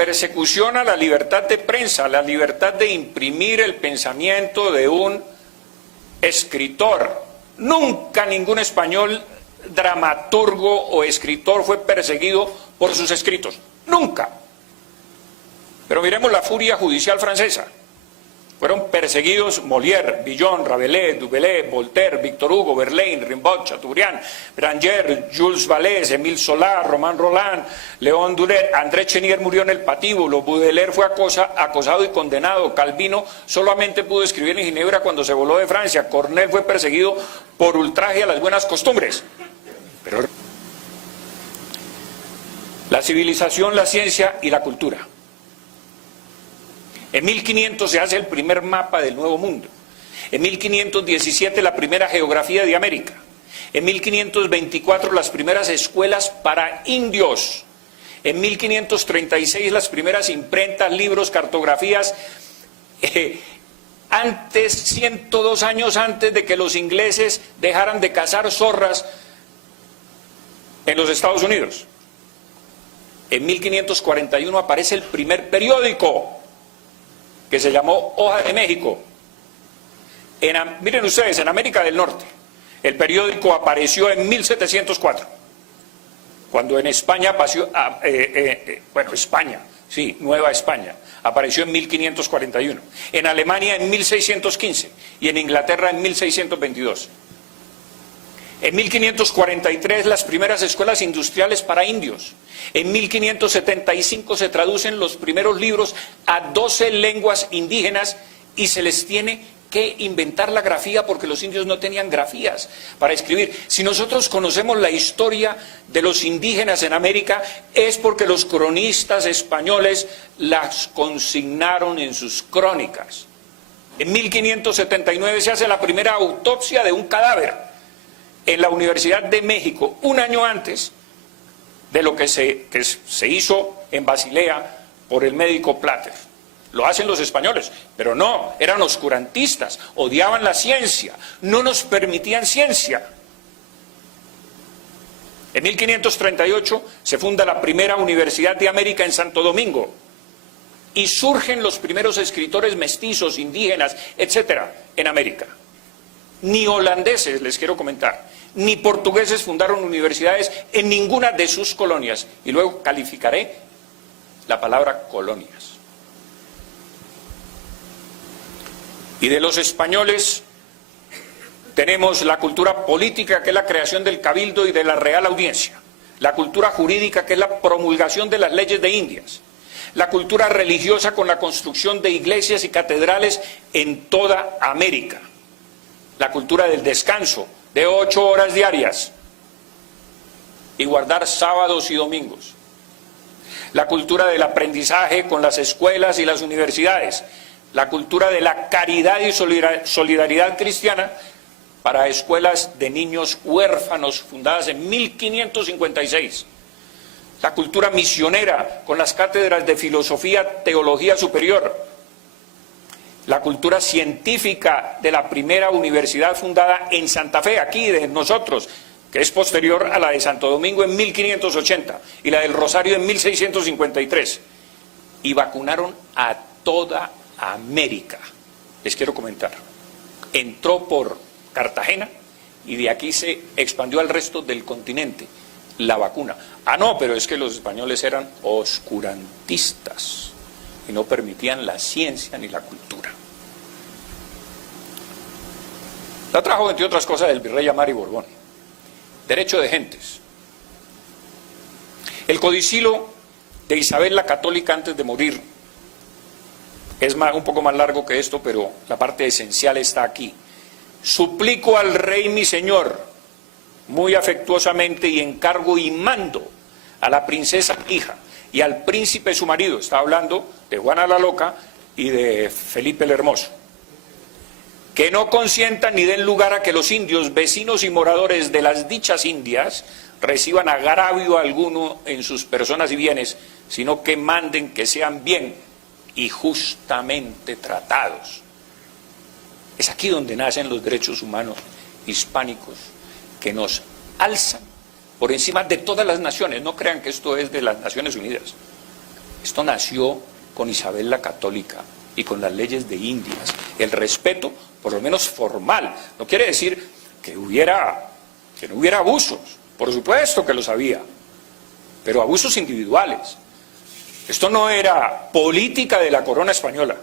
persecución a la libertad de prensa, la libertad de imprimir el pensamiento de un escritor. Nunca ningún español dramaturgo o escritor fue perseguido por sus escritos. Nunca. Pero miremos la furia judicial francesa. Fueron perseguidos Molière, Villon, Rabelais, Dubélé, Voltaire, Victor Hugo, Verlaine, Rimbaud, Chateaubriand, Branger, Jules Vallée, Émile Zola, Romain Rolland, Léon Duret, André Chenier murió en el patíbulo, Baudelaire fue acosado y condenado, Calvino solamente pudo escribir en Ginebra cuando se voló de Francia, Corneille fue perseguido por ultraje a las buenas costumbres. Pero la civilización, la ciencia y la cultura. En 1500 se hace el primer mapa del Nuevo Mundo. En 1517 la primera geografía de América. En 1524 las primeras escuelas para indios. En 1536 las primeras imprentas, libros, cartografías. Antes, 102 años antes de que los ingleses dejaran de cazar zorras en los Estados Unidos. En 1541 aparece el primer periódico, que se llamó Hoja de México. Miren ustedes, en América del Norte, el periódico apareció en 1704, cuando en España Nueva España, apareció en 1541, en Alemania en 1615 y en Inglaterra en 1622. En 1543 las primeras escuelas industriales para indios. En 1575 se traducen los primeros libros a 12 lenguas indígenas y se les tiene que inventar la grafía porque los indios no tenían grafías para escribir. Si nosotros conocemos la historia de los indígenas en América es porque los cronistas españoles las consignaron en sus crónicas. En 1579 se hace la primera autopsia de un cadáver en la Universidad de México, un año antes de lo que se hizo en Basilea por el médico Plater. Lo hacen los españoles, pero no, eran oscurantistas, odiaban la ciencia, no nos permitían ciencia. En 1538 se funda la primera Universidad de América en Santo Domingo y surgen los primeros escritores mestizos, indígenas, etcétera, en América. Ni holandeses, les quiero comentar, ni portugueses fundaron universidades en ninguna de sus colonias. Y luego calificaré la palabra colonias. Y de los españoles tenemos la cultura política, que es la creación del cabildo y de la Real Audiencia. La cultura jurídica, que es la promulgación de las leyes de Indias. La cultura religiosa, con la construcción de iglesias y catedrales en toda América. La cultura del descanso, de 8 horas diarias, y guardar sábados y domingos. La cultura del aprendizaje con las escuelas y las universidades. La cultura de la caridad y solidaridad cristiana para escuelas de niños huérfanos fundadas en 1556. La cultura misionera con las cátedras de filosofía, teología superior. La cultura científica de la primera universidad fundada en Santa Fe, aquí de nosotros, que es posterior a la de Santo Domingo en 1580 y la del Rosario en 1653. Y vacunaron a toda América. Les quiero comentar. Entró por Cartagena y de aquí se expandió al resto del continente la vacuna. Ah, no, pero es que los españoles eran oscurantistas y no permitían la ciencia ni la cultura. La trajo, entre otras cosas, del virrey Amari Borbón. Derecho de gentes. El codicilo de Isabel la Católica antes de morir es un poco más largo que esto, pero la parte esencial está aquí. Suplico al rey mi señor, muy afectuosamente, y encargo y mando a la princesa hija y al príncipe su marido, está hablando de Juana la Loca y de Felipe el Hermoso, que no consientan ni den lugar a que los indios, vecinos y moradores de las dichas Indias, reciban agravio alguno en sus personas y bienes, sino que manden que sean bien y justamente tratados. Es aquí donde nacen los derechos humanos hispánicos, que nos alzan por encima de todas las naciones. No crean que esto es de las Naciones Unidas. Esto nació con Isabel la Católica y con las leyes de Indias. El respeto, por lo menos formal, no quiere decir que no hubiera abusos. Por supuesto que los había, pero abusos individuales. Esto no era política de la corona española.